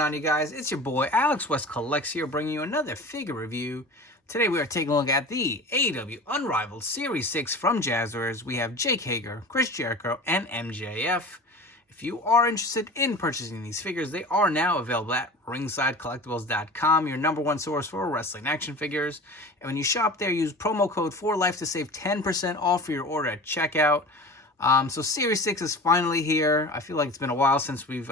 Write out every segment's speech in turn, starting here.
going on, you guys? It's your boy Alex West Collects here, bringing you another figure review. Today we are taking a look at the AEW Unrivaled Series 6 from Jazwares. We have Jake Hager, Chris Jericho, and MJF. If you are interested in purchasing these figures, they are now available at ringsidecollectibles.com, your #1 source for wrestling action figures. And when you shop there, use promo code 4LIFE to save 10% off for your order at checkout. So Series 6 is finally here. I feel like it's been a while since we've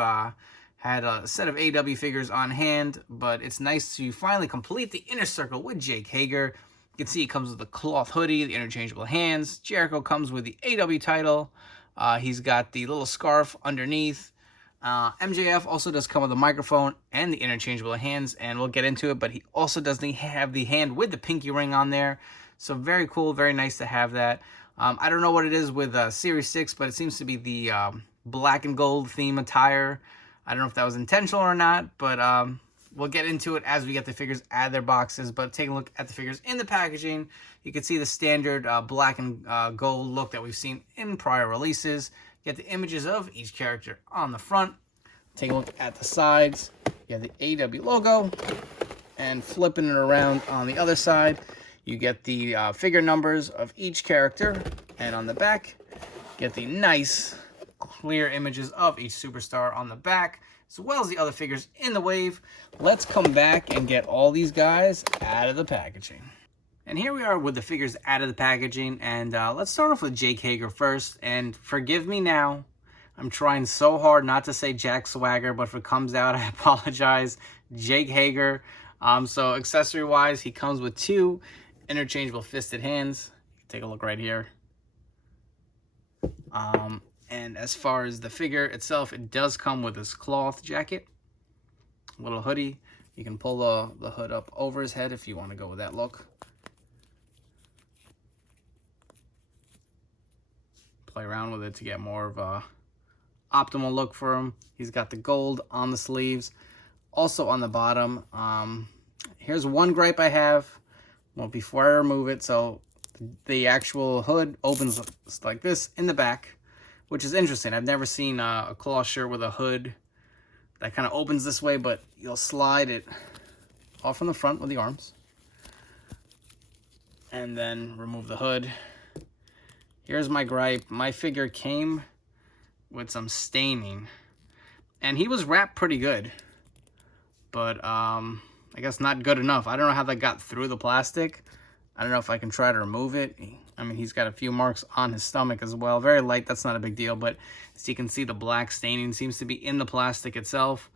had a set of AEW figures on hand, but it's nice to finally complete the inner circle with Jake Hager. You can see he comes with the cloth hoodie, the interchangeable hands. Jericho comes with the AEW title. He's got the little scarf underneath. MJF also does come with a microphone and the interchangeable hands, and we'll get into it, but he also doesn't have the hand with the pinky ring on there. So very cool, very nice to have that. I don't know what it is with Series 6, but it seems to be the black and gold theme attire. I don't know if that was intentional or not, but we'll get into it as we get the figures out of their boxes. But take a look at the figures in the packaging. You can see the standard black and gold look that we've seen in prior releases. Get the images of each character on the front. Take a look at the sides. You have the AEW logo. And flipping it around on the other side, you get the figure numbers of each character. And on the back, get the nice clear images of each superstar on the back, as well as the other figures in the wave. Let's come back and get all these guys out of the packaging. And here we are with the figures out of the packaging, and let's start off with Jake Hager first. And forgive me now, I'm trying so hard not to say Jack Swagger, but if it comes out, I apologize. Jake Hager. So accessory wise, he comes with two interchangeable fisted hands. Take a look right here. And as far as the figure itself, it does come with this cloth jacket, little hoodie. You can pull the hood up over his head if you want to go with that look. Play around with it to get more of a optimal look for him. He's got the gold on the sleeves, also on the bottom. Here's one gripe I have. Well, before I remove it, so the actual hood opens like this in the back, which is interesting. I've never seen a cloth shirt with a hood that kind of opens this way, but you'll slide it off from the front with the arms. And then remove the hood. Here's my gripe. My figure came with some staining. And he was wrapped pretty good. But I guess not good enough. I don't know how that got through the plastic. I don't know if I can try to remove it. I mean, he's got a few marks on his stomach as well. Very light, that's not a big deal. But as you can see, the black staining seems to be in the plastic itself.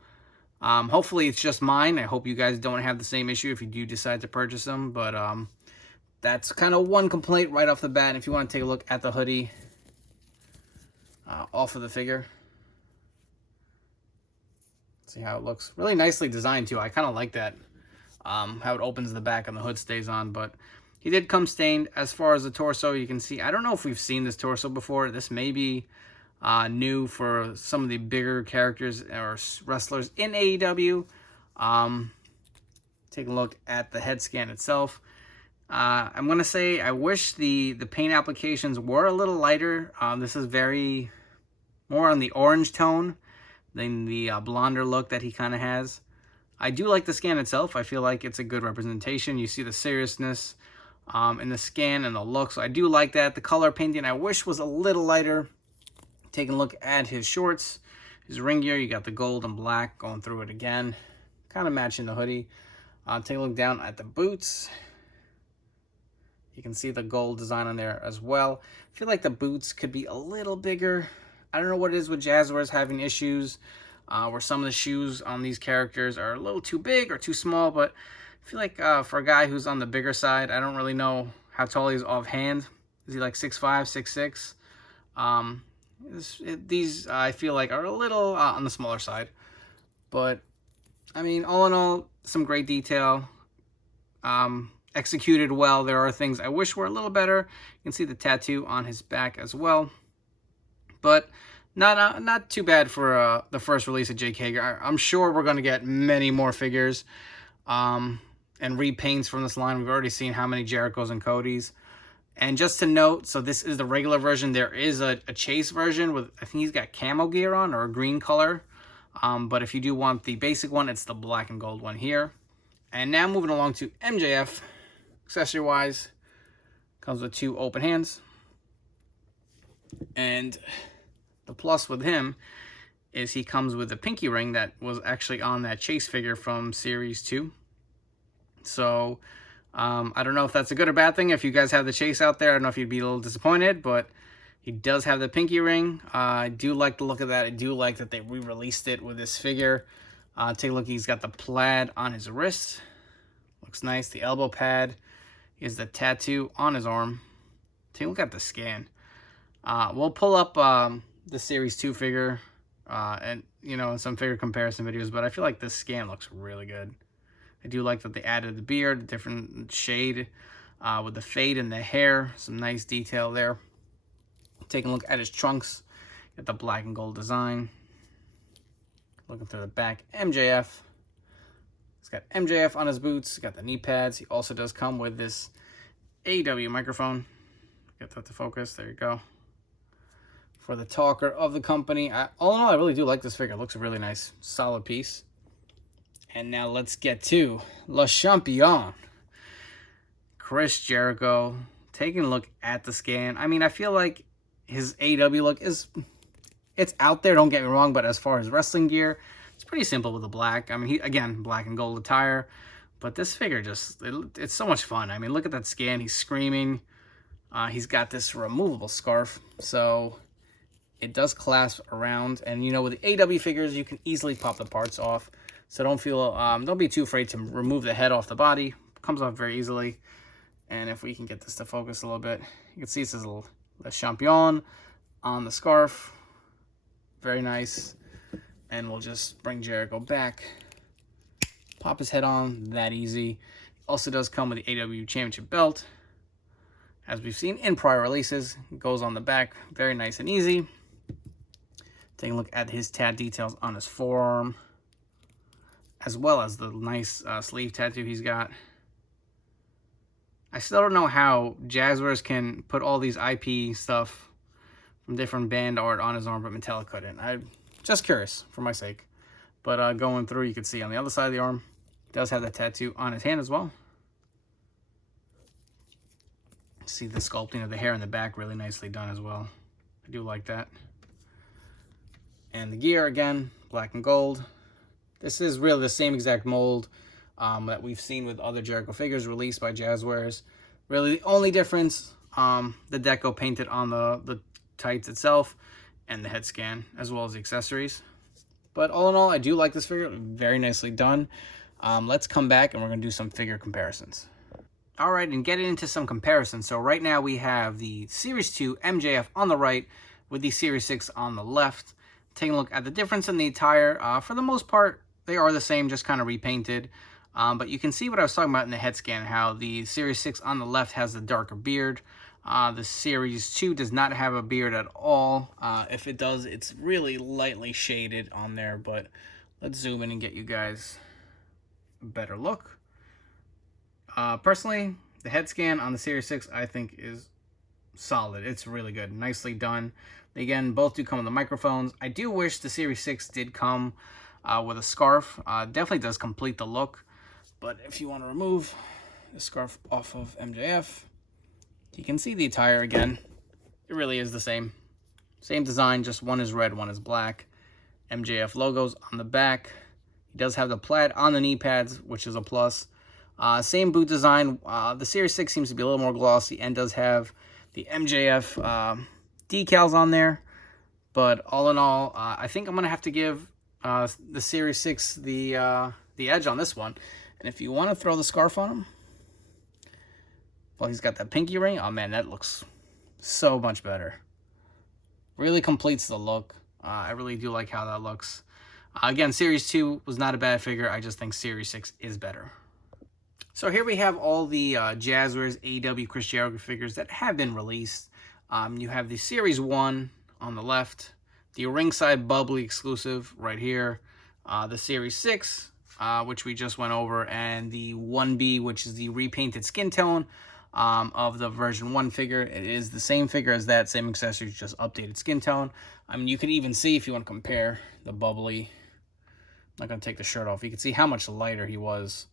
Hopefully, it's just mine. I hope you guys don't have the same issue if you do decide to purchase them. But that's kind of one complaint right off the bat. And if you want to take a look at the hoodie off of the figure. See how it looks. Really nicely designed, too. I kind of like that, how it opens the back and the hood stays on. But he did come stained. As far as the torso, you can see, I don't know if we've seen this torso before. This may be new for some of the bigger characters or wrestlers in AEW. Take a look at the head scan itself. I'm going to say I wish the paint applications were a little lighter. This is very more on the orange tone than the blonder look that he kind of has. I do like the scan itself. I feel like it's a good representation. You see the seriousness in the scan and the look. So I do like that. The color painting I wish was a little lighter. Taking a look at his shorts, his ring gear, you got the gold and black going through it again. Kind of matching the hoodie. Take a look down at the boots. You can see the gold design on there as well. I feel like the boots could be a little bigger. I don't know what it is with Jazwares having issues where some of the shoes on these characters are a little too big or too small, but I feel like for a guy who's on the bigger side, I don't really know how tall he is offhand. Is he like 6'5", 6'6"? These, I feel like, are a little on the smaller side. But, I mean, all in all, some great detail. Executed well. There are things I wish were a little better. You can see the tattoo on his back as well. But not too bad for the first release of Jake Hager. I'm sure we're going to get many more figures and repaints from this line. We've already seen how many Jerichos and Codys. And just to note, so this is the regular version. There is a chase version with, I think he's got camo gear on or a green color. But if you do want the basic one, it's the black and gold one here. And now moving along to MJF, accessory-wise, comes with 2 open hands. And the plus with him is he comes with a pinky ring that was actually on that Chase figure from Series 2. So, I don't know if that's a good or bad thing. If you guys have the Chase out there, I don't know if you'd be a little disappointed, but he does have the pinky ring. I do like the look of that. I do like that they re-released it with this figure. Take a look. He's got the plaid on his wrist. Looks nice. The elbow pad is the tattoo on his arm. Take a look at the scan. We'll pull up the Series 2 figure and, you know, some figure comparison videos, but I feel like this scan looks really good. I do like that they added the beard, different shade with the fade in the hair. Some nice detail there. Taking a look at his trunks. Got the black and gold design. Looking through the back, MJF. He's got MJF on his boots. Got the knee pads. He also does come with this AEW microphone. Get that to focus. There you go. For the talker of the company. All in all, I really do like this figure. It looks a really nice, solid piece. And now let's get to Le Champion, Chris Jericho. Taking a look at the scan. I mean, I feel like his AEW look it's out there, don't get me wrong, but as far as wrestling gear, it's pretty simple with the black. I mean, again, black and gold attire. But this figure it's so much fun. I mean, look at that scan. He's screaming. He's got this removable scarf. So it does clasp around. And, you know, with the AEW figures, you can easily pop the parts off. So don't be too afraid to remove the head off the body. It comes off very easily. And if we can get this to focus a little bit, you can see it says Le Champion on the scarf. Very nice. And we'll just bring Jericho back. Pop his head on, that easy. Also does come with the AEW Championship belt. As we've seen in prior releases, it goes on the back. Very nice and easy. Taking a look at his tat details on his forearm, as well as the nice sleeve tattoo he's got. I still don't know how Jazwares can put all these IP stuff from different band art on his arm, but Mattel couldn't. I'm just curious, for my sake. But going through, you can see on the other side of the arm, he does have that tattoo on his hand as well. See the sculpting of the hair in the back, really nicely done as well. I do like that. And the gear, again, black and gold. This is really the same exact mold that we've seen with other Jericho figures released by Jazwares. Really, the only difference, the deco painted on the tights itself and the head scan, as well as the accessories. But all in all, I do like this figure. Very nicely done. Let's come back and we're going to do some figure comparisons. All right, and getting into some comparisons. So right now we have the Series 2 MJF on the right with the Series 6 on the left. Taking a look at the difference in the attire. For the most part, they are the same, just kind of repainted. But you can see what I was talking about in the head scan, how the Series 6 on the left has the darker beard. The Series 2 does not have a beard at all. If it does, it's really lightly shaded on there. But let's zoom in and get you guys a better look. Personally, the head scan on the Series 6 I think is solid. It's really good. Nicely done. Again, both do come with the microphones. I do wish the Series 6 did come with a scarf. Definitely does complete the look. But if you want to remove the scarf off of MJF, you can see the attire again. It really is the same. Same design, just one is red, one is black. MJF logos on the back. He does have the plaid on the knee pads, which is a plus. Same boot design. The Series 6 seems to be a little more glossy and does have the MJF decals on there. But all in all, I think I'm going to have to give the Series 6 the edge on this one. And if you want to throw the scarf on him, well, he's got that pinky ring. Oh, man, that looks so much better. Really completes the look. I really do like how that looks. Again, Series 2 was not a bad figure. I just think Series 6 is better. So here we have all the Jazwares AEW Chris Jericho figures that have been released. You have the Series 1 on the left, the ringside bubbly exclusive right here, the Series 6, which we just went over, and the 1B, which is the repainted skin tone of the version 1 figure. It is the same figure as that, same accessories, just updated skin tone. I mean, you could even see, if you want to compare the bubbly not going to take the shirt off. You can see how much lighter he was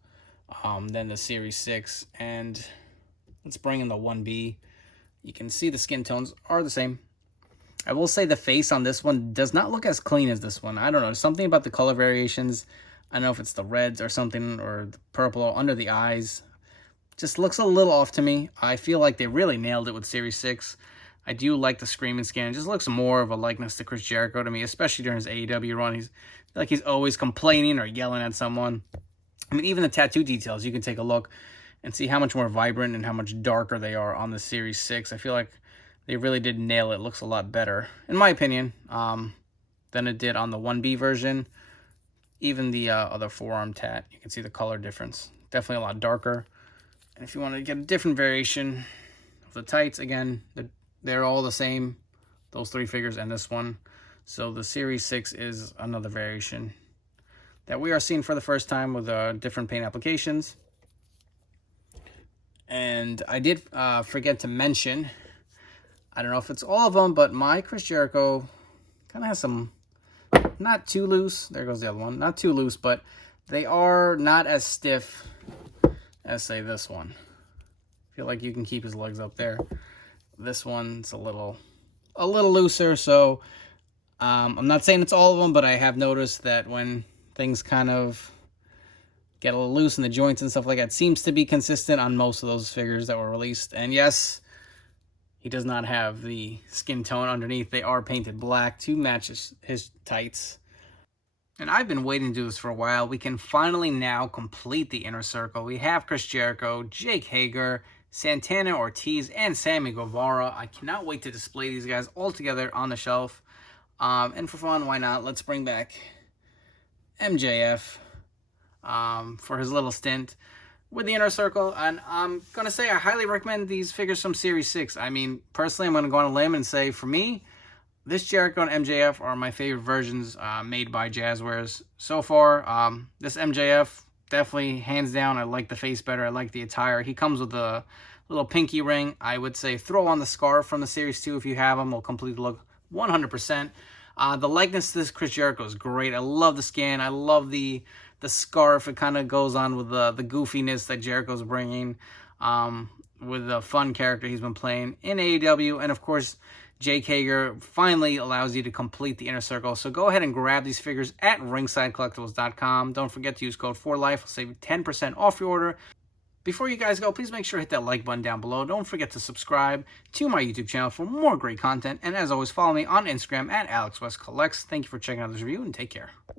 than the Series 6. And let's bring in the 1B. You can see the skin tones are the same. I will say the face on this one does not look as clean as this one. I don't know. Something about the color variations. I don't know if it's the reds or something, or the purple under the eyes. Just looks a little off to me. I feel like they really nailed it with Series 6. I do like the screaming skin. It just looks more of a likeness to Chris Jericho to me, especially during his AEW run. He's always complaining or yelling at someone. I mean, even the tattoo details, you can take a look and see how much more vibrant and how much darker they are on the Series 6. I feel like they really did nail it. It looks a lot better, in my opinion, than it did on the 1B version. Even the other forearm tat, you can see the color difference. Definitely a lot darker. And if you want to get a different variation of the tights, again, they're all the same, those 3 figures and this one. So the Series 6 is another variation that we are seeing for the first time with different paint applications. And I did forget to mention, I don't know if it's all of them, but my Chris Jericho kind of has some, not too loose. There goes the other one. Not too loose, but they are not as stiff as, say, this one. I feel like you can keep his legs up there. This one's a little looser, so I'm not saying it's all of them, but I have noticed that when things kind of get a little loose in the joints and stuff like that, it seems to be consistent on most of those figures that were released. And yes, he does not have the skin tone underneath. They are painted black to match his tights. And I've been waiting to do this for a while. We can finally now complete the inner circle. We have Chris Jericho, Jake Hager, Santana Ortiz, and Sammy Guevara. I cannot wait to display these guys all together on the shelf. And for fun, why not? Let's bring back MJF for his little stint with the inner circle. And I'm going to say I highly recommend these figures from Series 6. I mean, personally, I'm going to go on a limb and say, for me, this Jericho and MJF are my favorite versions made by Jazwares so far. This MJF, definitely, hands down, I like the face better. I like the attire. He comes with a little pinky ring. I would say throw on the scarf from the Series 2 if you have them. Will complete the look 100%. The likeness to this Chris Jericho is great. I love the skin. I love the scarf. It kind of goes on with the goofiness that Jericho's bringing with the fun character he's been playing in AEW. And, of course, Jake Hager finally allows you to complete the inner circle. So go ahead and grab these figures at ringsidecollectibles.com. Don't forget to use code 4LIFE. It'll save you 10% off your order. Before you guys go, please make sure to hit that like button down below. Don't forget to subscribe to my YouTube channel for more great content. And as always, follow me on Instagram at AlexWestCollects. Thank you for checking out this review, and take care.